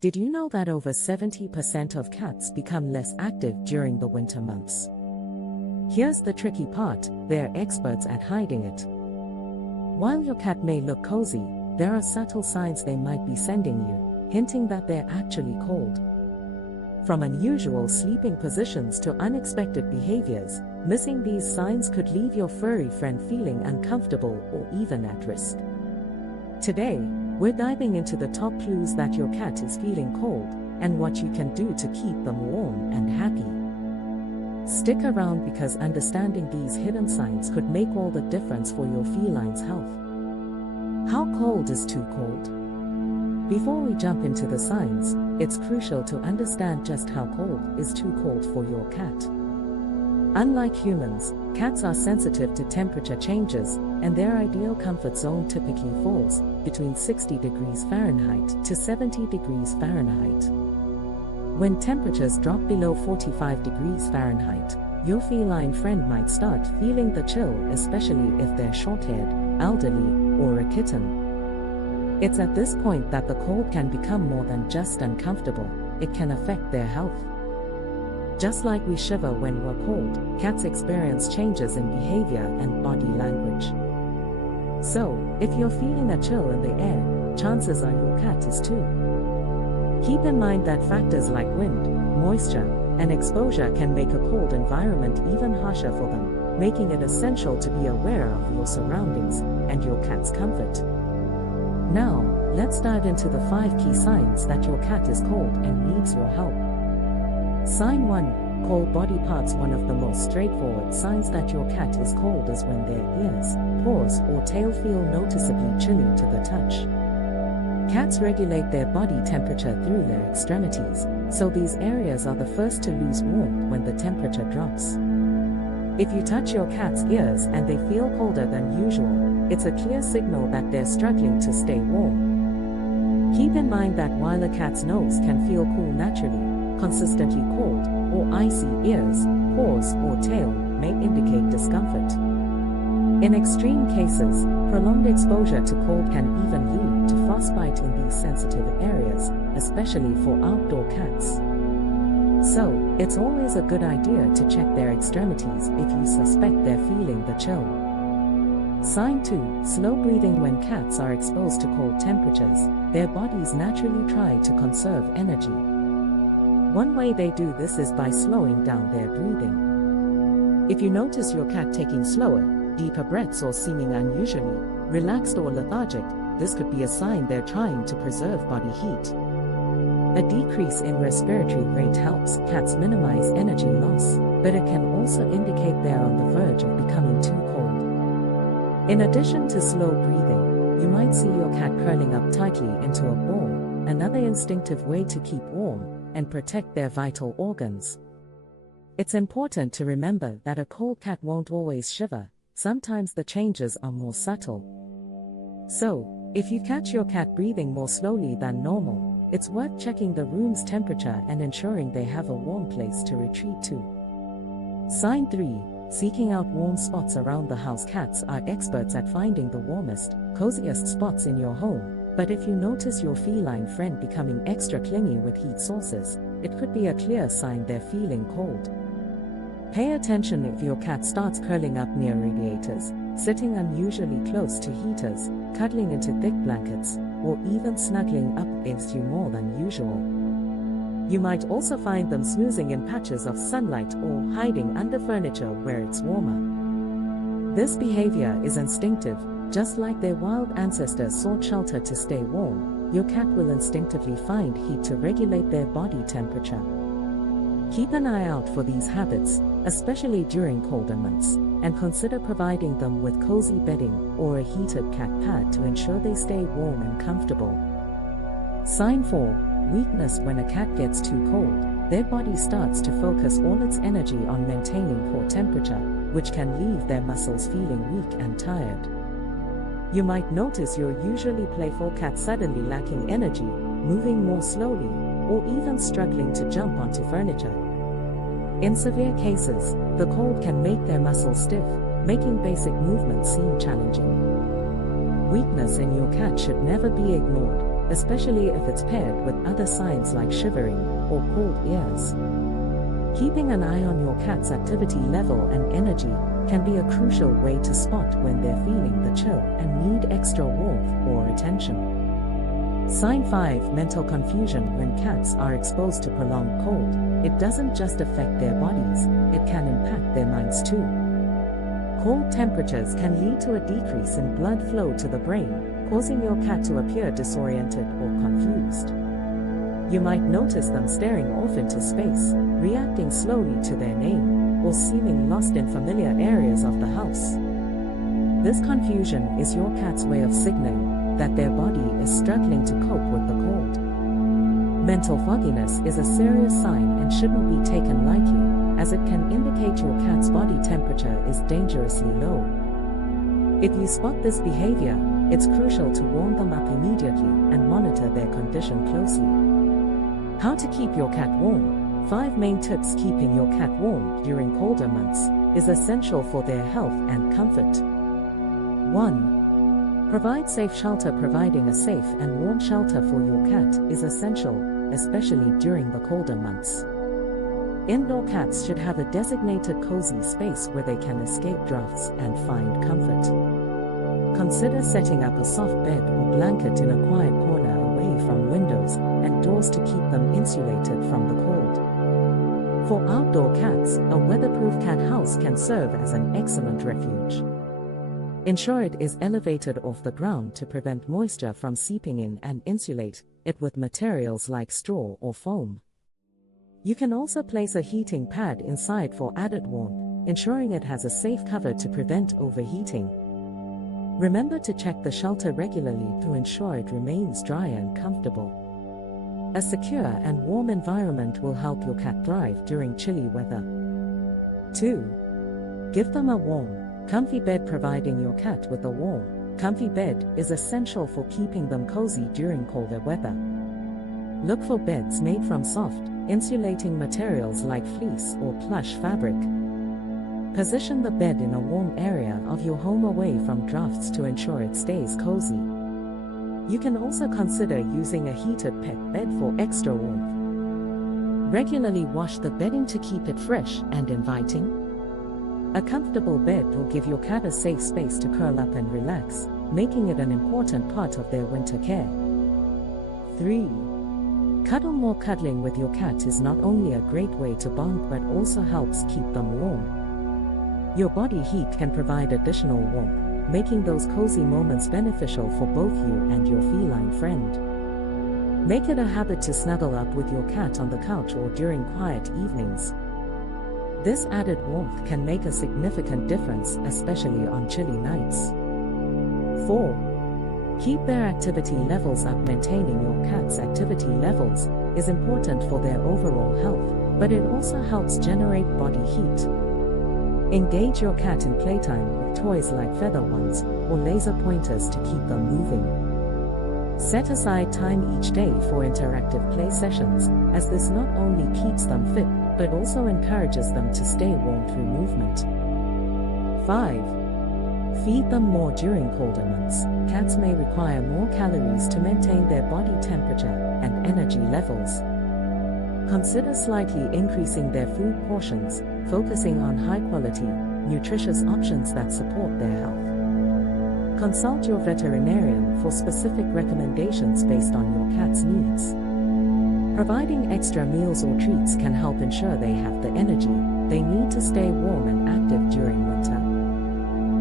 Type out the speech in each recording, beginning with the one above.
Did you know that over 70% of cats become less active during the winter months? Here's the tricky part, they're experts at hiding it. While your cat may look cozy, there are subtle signs they might be sending you, hinting that they're actually cold. From unusual sleeping positions to unexpected behaviors, missing these signs could leave your furry friend feeling uncomfortable or even at risk. Today, we're diving into the top clues that your cat is feeling cold, and what you can do to keep them warm and happy. Stick around because understanding these hidden signs could make all the difference for your feline's health. How cold is too cold? Before we jump into the signs, it's crucial to understand just how cold is too cold for your cat. Unlike humans, cats are sensitive to temperature changes, and their ideal comfort zone typically falls between 60 degrees Fahrenheit to 70 degrees Fahrenheit. When temperatures drop below 45 degrees Fahrenheit, your feline friend might start feeling the chill, especially if they're short-haired, elderly, or a kitten. It's at this point that the cold can become more than just uncomfortable, it can affect their health. Just like we shiver when we're cold, cats experience changes in behavior and body language. So, if you're feeling a chill in the air, chances are your cat is too. Keep in mind that factors like wind, moisture, and exposure can make a cold environment even harsher for them, making it essential to be aware of your surroundings and your cat's comfort. Now, let's dive into the 5 key signs that your cat is cold and needs your help. Sign 1. Cold body parts. One of the most straightforward signs that your cat is cold is when their ears, paws, or tail feel noticeably chilly to the touch. Cats regulate their body temperature through their extremities, so these areas are the first to lose warmth when the temperature drops. If you touch your cat's ears and they feel colder than usual, it's a clear signal that they're struggling to stay warm. Keep in mind that while a cat's nose can feel cool naturally, consistently cold, or icy ears, paws, or tail may indicate discomfort. In extreme cases, prolonged exposure to cold can even lead to frostbite in these sensitive areas, especially for outdoor cats. So, it's always a good idea to check their extremities if you suspect they're feeling the chill. Sign 2. Slow breathing. When cats are exposed to cold temperatures, their bodies naturally try to conserve energy. One way they do this is by slowing down their breathing. If you notice your cat taking slower, deeper breaths or seeming unusually relaxed or lethargic, this could be a sign they're trying to preserve body heat. A decrease in respiratory rate helps cats minimize energy loss, but it can also indicate they're on the verge of becoming too cold. In addition to slow breathing, you might see your cat curling up tightly into a ball, another instinctive way to keep warm and protect their vital organs. It's important to remember that a cold cat won't always shiver, sometimes the changes are more subtle. So, if you catch your cat breathing more slowly than normal, it's worth checking the room's temperature and ensuring they have a warm place to retreat to. Sign 3. Seeking out warm spots around the house. Cats are experts at finding the warmest, coziest spots in your home. But if you notice your feline friend becoming extra clingy with heat sources, it could be a clear sign they're feeling cold. Pay attention if your cat starts curling up near radiators, sitting unusually close to heaters, cuddling into thick blankets, or even snuggling up against you more than usual. You might also find them snoozing in patches of sunlight or hiding under furniture where it's warmer. This behavior is instinctive. Just like their wild ancestors sought shelter to stay warm, your cat will instinctively find heat to regulate their body temperature. Keep an eye out for these habits, especially during colder months, and consider providing them with cozy bedding or a heated cat pad to ensure they stay warm and comfortable. Sign 4. Weakness. When a cat gets too cold, their body starts to focus all its energy on maintaining core temperature, which can leave their muscles feeling weak and tired. You might notice your usually playful cat suddenly lacking energy, moving more slowly, or even struggling to jump onto furniture. In severe cases, the cold can make their muscles stiff, making basic movements seem challenging. Weakness in your cat should never be ignored. especially if it's paired with other signs like shivering or cold ears. Keeping an eye on your cat's activity level and energy can be a crucial way to spot when they're feeling the chill and need extra warmth or attention. Sign 5. Mental confusion. When cats are exposed to prolonged cold, it doesn't just affect their bodies, it can impact their minds too. Cold temperatures can lead to a decrease in blood flow to the brain, causing your cat to appear disoriented or confused. You might notice them staring off into space, reacting slowly to their name, or seeming lost in familiar areas of the house. This confusion is your cat's way of signaling that their body is struggling to cope with the cold. Mental fogginess is a serious sign and shouldn't be taken lightly, as it can indicate your cat's body temperature is dangerously low. If you spot this behavior, it's crucial to warm them up immediately and monitor their condition closely. How to keep your cat warm. 5 main tips. Keeping your cat warm during colder months is essential for their health and comfort. 1. Provide safe shelter. Providing a safe and warm shelter for your cat is essential, especially during the colder months. Indoor cats should have a designated cozy space where they can escape drafts and find comfort. Consider setting up a soft bed or blanket in a quiet corner away from windows and doors to keep them insulated from the cold. For outdoor cats, a weatherproof cat house can serve as an excellent refuge. Ensure it is elevated off the ground to prevent moisture from seeping in and insulate it with materials like straw or foam. You can also place a heating pad inside for added warmth, ensuring it has a safe cover to prevent overheating. Remember to check the shelter regularly to ensure it remains dry and comfortable. A secure and warm environment will help your cat thrive during chilly weather. 2. Give them a warm, comfy bed. Providing your cat with a warm, comfy bed is essential for keeping them cozy during colder weather. Look for beds made from soft, insulating materials like fleece or plush fabric. Position the bed in a warm area of your home away from drafts to ensure it stays cozy. You can also consider using a heated pet bed for extra warmth. Regularly wash the bedding to keep it fresh and inviting. A comfortable bed will give your cat a safe space to curl up and relax, making it an important part of their winter care. 3. Cuddle more. Cuddling with your cat is not only a great way to bond but also helps keep them warm. Your body heat can provide additional warmth, making those cozy moments beneficial for both you and your feline friend. Make it a habit to snuggle up with your cat on the couch or during quiet evenings. This added warmth can make a significant difference, especially on chilly nights. 4. Keep their activity levels up. Maintaining your cat's activity levels is important for their overall health, but it also helps generate body heat. Engage your cat in playtime with toys like feather wands or laser pointers to keep them moving. Set aside time each day for interactive play sessions, as this not only keeps them fit, but also encourages them to stay warm through movement. 5. Feed them more during colder months. Cats may require more calories to maintain their body temperature and energy levels. Consider slightly increasing their food portions, focusing on high-quality, nutritious options that support their health. Consult your veterinarian for specific recommendations based on your cat's needs. Providing extra meals or treats can help ensure they have the energy they need to stay warm and active during winter.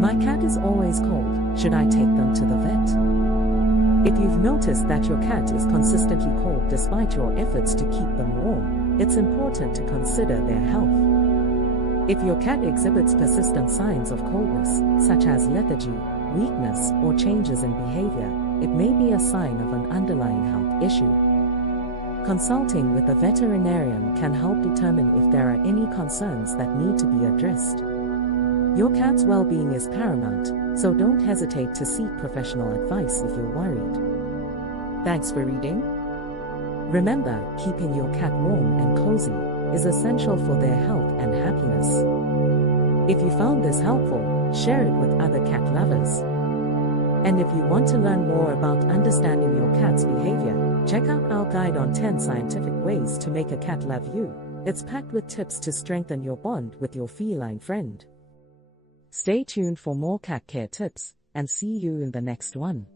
My cat is always cold. Should I take them to the vet? If you've noticed that your cat is consistently cold despite your efforts to keep them warm, it's important to consider their health. If your cat exhibits persistent signs of coldness, such as lethargy, weakness, or changes in behavior, it may be a sign of an underlying health issue. Consulting with a veterinarian can help determine if there are any concerns that need to be addressed. Your cat's well-being is paramount, so don't hesitate to seek professional advice if you're worried. Thanks for reading. Remember, keeping your cat warm and cozy is essential for their health and happiness. If you found this helpful, share it with other cat lovers. And if you want to learn more about understanding your cat's behavior, check out our guide on 10 scientific ways to make a cat love you. It's packed with tips to strengthen your bond with your feline friend. Stay tuned for more cat care tips, and see you in the next one.